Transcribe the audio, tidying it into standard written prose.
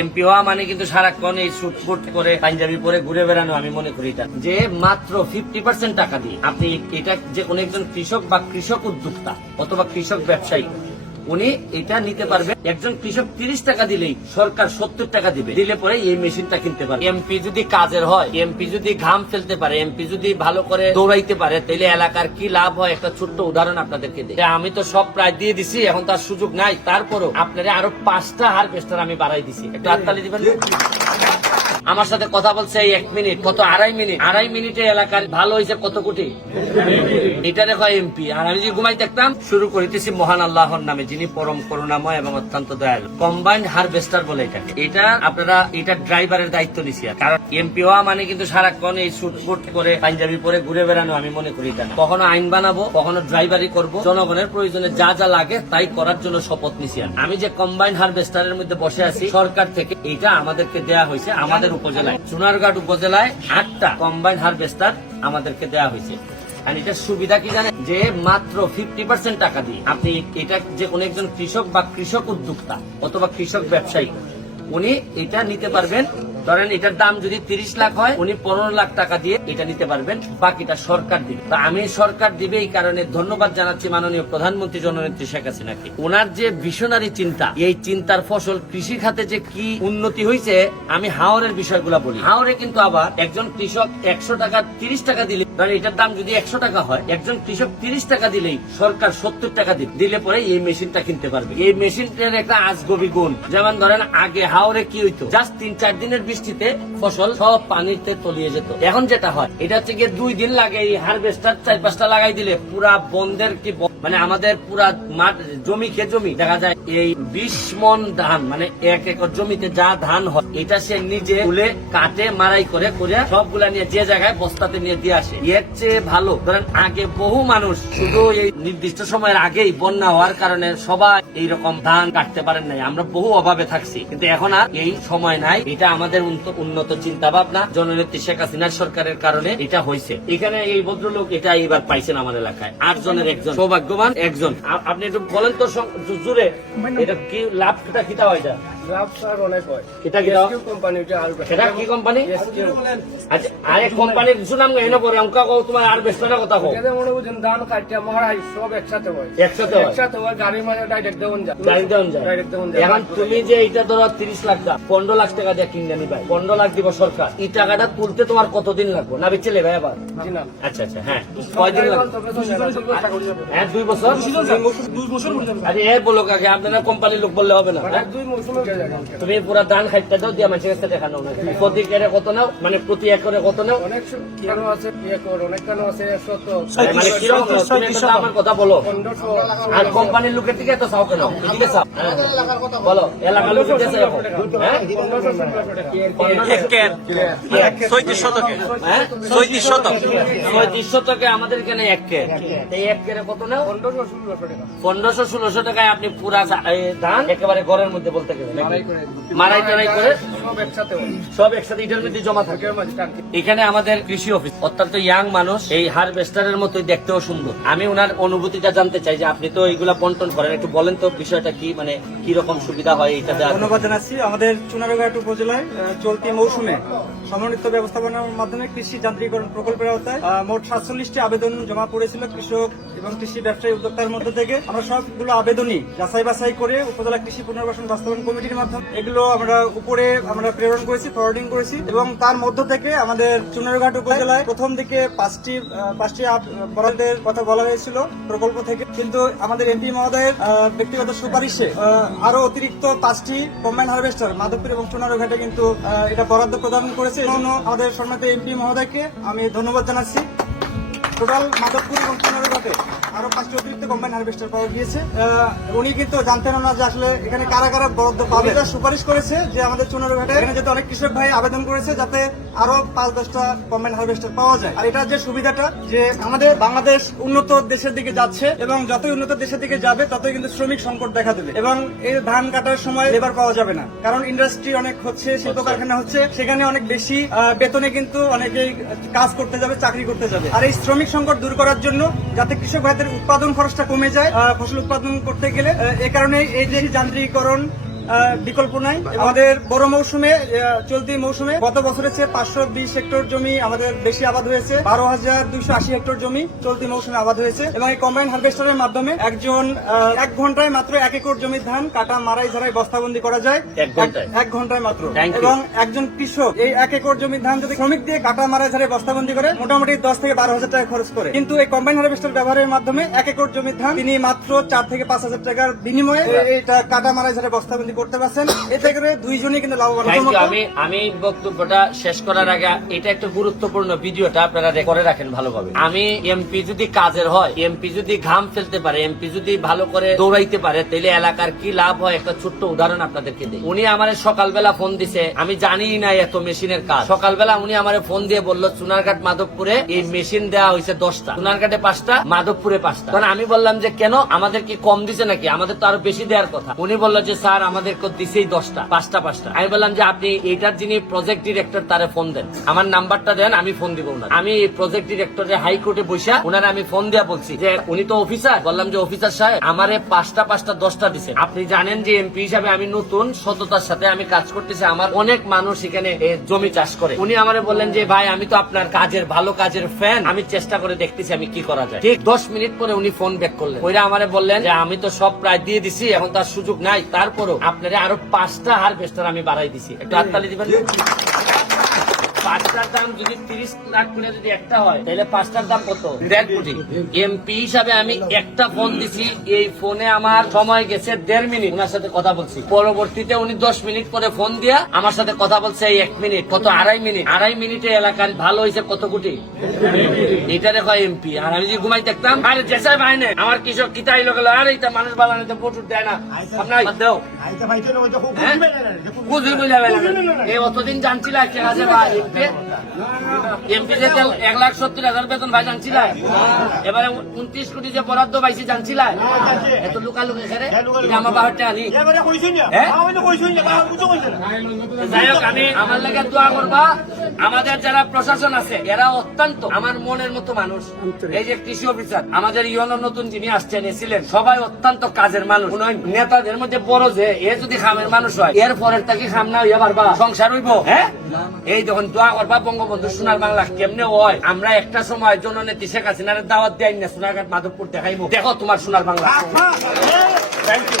MP হওয়া মানে কিন্তু সারাক্ষণ এই শুটফুট করে পাঞ্জাবি পরে ঘুরে বেড়ানো আমি মনে করি এটা যে মাত্র 50% টাকা দিয়ে আপনি এটা যে কোনো একজন কৃষক বা কৃষক উদ্যোক্তা অথবা কৃষক ব্যবসায়ী উনি এটা নিতে পারবে। একজন কৃষক 30 টাকা দিলেই সরকার 70 টাকা দিবে, দিলে পরে এই মেশিনটা কিনতে পারবে। এমপি যদি কাজের হয়, এমপি যদি ঘাম ফেলতে পারে, এমপি যদি ভালো করে দৌড়াইতে পারে, তাহলে এলাকার কি লাভ হয় একটা ছোট্ট উদাহরণ আপনাদেরকে দিই। আমি তো সব প্রায় দিয়ে দিছি, এখন তার সুযোগ নাই, তারপরও আপনারা আরো 5টা হারভেস্টার আমি বাড়াই দিছি। একটু হাততালি দিবেন। আমার সাথে কথা বলছে এই 1 মিনিট, কত 2.5 মিনিটে এলাকার ভালো হয়েছে কত কোটি, এটা দেখো এমপি। আর আমি যদি ঘুমাই থাকতাম। শুরু করিতেছি মহান আল্লাহর নামে, যিনি পরম করুণাময় এবং অত্যন্ত দয়ালু। কম্বাইন্ড হারভেস্টার বলে এটাকে। এটা আপনারা এটা ড্রাইভারের দায়িত্ব নিছি, কারণ এমপি হওয়া মানে কিন্তু সারাক্ষণ এই শুটফুট করে পাঞ্জাবি পরে ঘুরে বেড়ানো আমি মনে করি এটা। কখনো আইন বানাবো, কখনো ড্রাইভারি করব, জনগণের প্রয়োজনে যা যা লাগে তাই করার জন্য শপথ নিছি। আমি যে কম্বাইন্ড হারভেস্টারের মধ্যে বসে আছি, সরকার থেকে এটা আমাদেরকে দেয়া হয়েছে। আমাদের উপজেলায়, চুনারঘাট উপজেলায় 8টা কম্বাইন্ড হারভেস্টার আমাদেরকে দেয়া হয়েছে। আর এটার সুবিধা কি জানেন, যে মাত্র 50% টাকা দিয়ে আপনি এটা যে কোনো একজন কৃষক বা কৃষক উদ্যোক্তা অথবা কৃষক ব্যবসায়ী উনি এটা নিতে পারবেন। ধরেন এটার দাম যদি 30 লাখ হয়, উনি 15 লাখ টাকা দিয়ে এটা নিতে পারবেন, বাকিটা সরকার দিবে। তা আমি সরকার দিবে এই কারণে ধন্যবাদ জানাচ্ছি মাননীয় প্রধানমন্ত্রী জননেত্রী শেখ হাসিনাকে। ওনার যে ভিশনারি চিন্তা, এই চিন্তার ফসল কৃষি খাতে যে কি উন্নতি হয়েছে। আমি হাওরের বিষয়গুলো বলি। হাওরে কিন্তু আবার একজন কৃষক 100 টাকা 30 টাকা দিলে, ধরেন এটার দাম যদি 100 টাকা হয়, একজন কৃষক 30 টাকা দিলেই সরকার 70 টাকা দিলে পরে এই মেশিনটা কিনতে পারবে। এই মেশিনটার একটা আজগবি গুণ, যেমন ধরেন আগে হাওরে কি হইতো, জাস্ট 3-4 দিনের বৃষ্টিতে ফসল সব পানিতে তলিয়ে যেত। এখন যেটা হয়, এটা হচ্ছে গিয়ে 2 দিন লাগে। এই হারভেস্টার 4-5টা লাগাই দিলে পুরা বন্ধের কি মানে আমাদের পুরা মাঠ জমি দেখা যায় এই 20 মন ধান, মানে 1 একর জমিতে যা ধান হয়, এটা সে নিজে তুলে কাটে মারাই করে সবগুলা নিয়ে যে জায়গায় বস্তাতে নিয়ে দিয়ে আসে। এর চেয়ে ভালো ধরেন আগে বহু মানুষ শুধু এই নির্দিষ্ট সময়ের আগেই বন্যা হওয়ার কারণে সবাই এইরকম ধান কাটতে পারেন নাই, আমরা বহু অভাবে থাকছি। কিন্তু এখন আর এই সময় নাই। এটা আমাদের উন্নত চিন্তা ভাবনা, জননেত্রী শেখ হাসিনার সরকারের কারণে এটা হয়েছে। এখানে এই ভদ্রলোক এটা এইবার পাইছেন আমার এলাকায়, 8 জনের একজন, সৌভাগ্যবান একজন। আপনি একটু বলেন তো জুড়ে, এটা কি লাভটা কিটা হয়? লাভ স্যার অনেক হয়। এটা কি কোম্পানি? এটা কি কোম্পানি? আচ্ছা, আরেক কোম্পানির সুনাম এনে পরে অঙ্কা কও, তোমার আর বেস্টার কথা কও। এটা মনে বুঝেন ধান কাটিয়া মহারাজ সব একসাথে হয়, একসাথে হয় গাড়ির মাঝে ডাইরেক্ট দেওয়া যায়, ডাইরেক্ট দেওয়া যায়। এখন তুমি যে এটা ধরো 30 লাখ টাকা, 15 লাখ টাকা দিয়ে কিনে নিবা, 15 লাখ দিব সরকার। এই টাকাটা তুলতে তোমার কতদিন লাগবে? না বেচলে ভাই আবার? আচ্ছা আচ্ছা, হ্যাঁ কয়দিন লাগবে? হ্যাঁ 2 বছর। আরে এ বলো কাকে, আপনারা কোম্পানির লোক বললে হবে না। 2 বছর তুমি পুরা ধান খাইতে দাও দিয়া মানুষের কাছে দেখানো না। প্রতি একরে কত নাও, মানে প্রতি একরে কত নাও? অনেক কেন আছে, একর অনেক কেন আছে 100। মানে কি রকম তুমি তো আমার কথা বলো। আর কোম্পানির লোকের থেকে এত চাও কেন? এদিকে চাও বলো, এলাকার লোকের কাছে চাও। হ্যাঁ 35 শতকে আমাদের এখানে 1 কের। এই 1 কেরে কত নাও? 1500-1600 টাকায় আপনি পুরা ধান একেবারে ঘরের মধ্যে বলতে গেলে মারাই টারাই করে সব একসাথে এটার মধ্যে জমা থাকে। এখানে আমাদের কৃষি অফিস অত্যন্ত ইয়াং মানুষ, এই হারভেস্টারের মতোই দেখতেও সুন্দর। আমি ওনার অনুভূতিটা জানতে চাই যে আপনি তো এইগুলা বন্টন করেন, একটু বলেন তো বিষয়টা কি, মানে কি রকম সুবিধা হয় এটা? ধন্যবাদ জানাচ্ছি। আমাদের চুনারঘাট উপজেলায় চলতি মৌসুমে সমন্বিত ব্যবস্থাপনার মাধ্যমে কৃষি যান্ত্রিকরণ প্রকল্পের আওতায় মোট 47টি আবেদন জমা পড়েছিল কৃষক এবং কৃষি ব্যবসায়ী উদ্যোক্তার মধ্য থেকে। আমরা সবগুলো আবেদনই যাচাই বাছাই করে উপজেলা কৃষি পুনর্বাসন বাস্তবায়ন কমিটির মাধ্যমে এগুলো আমরা প্রেরণ করেছি, ফরওয়ার্ডিং করেছি। এবং তার মধ্য থেকে আমাদের চুনারঘাট উপজেলায় প্রথম দিকে 5টি বরাদ্দের কথা বলা হয়েছিল প্রকল্প থেকে, কিন্তু আমাদের এমপি মহোদয়ের ব্যক্তিগত সুপারিশে আরো অতিরিক্ত 5টি কম্বাইন্ড হারভেস্টার মাধবপুর এবং চুনারঘাটে কিন্তু এটা বরাদ্দ প্রদান করেছে। এই জন্য আমাদের সম্মানিত এমপি মহোদয়কে আমি ধন্যবাদ জানাচ্ছি। টোটাল মাধবপুর এবং চুনারঘাটে আরো 5টি অতিরিক্ত কম্বাইন্ড হারভেস্টার পাওয়া গিয়েছে। উনি কিন্তু জানতেন না যে আসলে এখানে কারা কারা বরাদ্দ পাবে। সুপারিশ করেছে যে আমাদের চুনারঘাটে এখানে যাতে অনেক কৃষক ভাই আবেদন করেছে, যাতে আরো 5-10টা কম্বাইন্ড হারভেস্টার পাওয়া যায়। আর এটা যে সুবিধাটা, যে আমাদের বাংলাদেশ উন্নত দেশের দিকে যাচ্ছে এবং যতই উন্নত দেশের দিকে যাবে ততই কিন্তু শ্রমিক সংকট দেখা দেবে এবং এই ধান কাটার সময় লেবার পাওয়া যাবে না, কারণ ইন্ডাস্ট্রি অনেক হচ্ছে, শিল্প কারখানা হচ্ছে, সেখানে অনেক বেশি বেতনে কিন্তু অনেকেই কাজ করতে যাবে, চাকরি করতে যাবে। আর এই শ্রমিক সংকট দূর করার জন্য যাতে কৃষক ভাইদের উৎপাদন খরচটা কমে যায় ফসল উৎপাদন করতে গেলে, এই কারণে এই যে যান্ত্রিকরণ বিকল্প নাই। আমাদের বড় মৌসুমে চলতি মৌসুমে গত বছরের চেয়ে 520 হেক্টর জমি আমাদের বেশি আবাদ হয়েছে। 12,280 হেক্টর জমি চলতি মৌসুমে আবাদ হয়েছে এবং এই কম্বাইন হারভেস্টারের মাধ্যমে একজন 1 ঘন্টায় মাত্র 1 একর জমির ধান কাটা মারাই ঝাড়াই বস্তাবন্দি করা যায়। 1 ঘন্টায় মাত্র। Thank you. এবং একজন কৃষক এই 1 একর জমির ধান যদি শ্রমিক দিয়ে কাটা মারাই ঝাড়াই বস্তাবন্দি করে মোটামুটি 10 থেকে 12,000 টাকা খরচ করে, কিন্তু এই কম্বাইন হারভেস্টার ব্যবহারের মাধ্যমে 1 একর জমির ধান তিনি মাত্র 4 থেকে 5,000 টাকার বিনিময়ে এটা কাটা মারাই ঝাড়াই বস্তাবন্দি করতে পারছেন। এতে করে দুইজনই কিন্তু লাভবান Thank you. হচ্ছেন। আমি বক্তব্যটা শেষ করার আগে এটা একটা গুরুত্বপূর্ণ ভিডিওটা আপনারা করে রাখেন ভালোভাবে। আমি এমপি যদি কাজের হয়, এমপি যদি ঘাম ফেলতে পারে, এমপি যদি ভালো করে দৌড়াইতে পারে, তাহলে এলাকার কি লাভ হয় একটা ছোট্ট উদাহরণ আপনাদেরকে দিই। উনি আমার সকালবেলা ফোন দিছে, আমি জানি না এত মেশিনের কাজ। সকালবেলা উনি আমার ফোন দিয়ে বলল চুনারঘাট মাধবপুরে এই মেশিন দেওয়া হয়েছে 10টা, চুনারঘাটে 5টা, মাধবপুরে 5টা। তখন আমি বললাম যে কেন, আমাদের কি কম দিছে নাকি, আমাদের তো আরো বেশি দেওয়ার কথা। উনি বললো যে স্যার আমাদের দিছেই 10টা, 5টা। আমি বললাম যে আপনি এইটার যিনি প্রজেক্ট ডিরেক্টর তারে ফোন দেন, আমার নাম্বারটা দেন, আমি ফোন দিব না। আমি প্রজেক্ট ডিরেক্টরে হাইকোর্টে বসা ওনারা আমি ফোন দিয়া বলছি যে উনি তো অফিসার, বললাম যে অফিসার সাহেব আমারে 5টা 10টা দিছে। আপনি জানেন যে এমপি হিসাবে আমি নতুন, সততার সাথে আমি কাজ করতেছি, আমার অনেক মানুষ এখানে জমি চাষ করে। উনি আমারে বললেন যে ভাই আমি তো আপনার কাজের ভালো কাজের ফ্যান, আমি চেষ্টা করে দেখতেছি আমি কি করা যায়। ঠিক 10 মিনিট পরে উনি ফোন ব্যাক করলেন, ওইরা আমারে বললেন যে আমি তো সব প্রায় দিয়ে দিছি, এখন তার সুযোগ নাই, তারপরও আপনারা আরো 5টা হারভেস্টার আমি বাড়াই দিছি, একটু হাততালি দিবেন। 5টার দাম যদি 30 লাখ করে যদি একটা হয় তাহলে 5টার দাম কত? 1.5 কোটি। এমপি হিসাবে আমি একটা ফোন দিছি, এই ফোনে আমার সময় গেছে 1.5 মিনিট ওনার সাথে কথা বলছি। পরবর্তীতে উনি 10 মিনিট পরে ফোন দিয়া আমার সাথে কথা বলছে 1 মিনিট, কত 2.5 মিনিট। 2.5 মিনিটে এলাকার ভালো হয়েছে কত কোটি? এটা দেখো এমপি। আর আমি যে ঘুমাই দেখতাম আরে জেসাই ভাই না আমার কৃষক কিতাই লোক আর এইটা মানুষ বালানো তো প্রচুর দেয় না, আপনার দেও বুঝি বুঝাবে এই অতদিন জানছিল একটা কাজে ভাই এমপি যে 1,70,000 বেতন ভাই জানছিল, এবারে 29 কোটি যে বরাদ্দ পাইছি জানছিল, এত লুকালুকি করে এটা আমার বাহারটা আনি। যাই হোক, আমি আমার লাগে দোয়া করবা। আমাদের যারা প্রশাসন আছে এরা অত্যন্ত আমার মনের মতো মানুষ। এই যে কৃষি অফিসার আমাদের ইউনোর নতুন যিনি আসছেন এসেছিলেন, সবাই অত্যন্ত কাজের মানুষ। কোন নেতাদের মধ্যে বড় যে এ যদি খামের মানুষ হয়, এর পরের তাকে খাম না হইয়া পারবা, সংসার হইব। হ্যাঁ, এই যখন দোয়া করবা বঙ্গবন্ধু সোনার বাংলা কেমনে হয়। আমরা একটা সময় জননেত্রী শেখ হাসিনার দাওয়াত দেয় না সোনারঘাট মাধবপুর দেখাইবো, দেখো তোমার সোনার বাংলা। Thank you.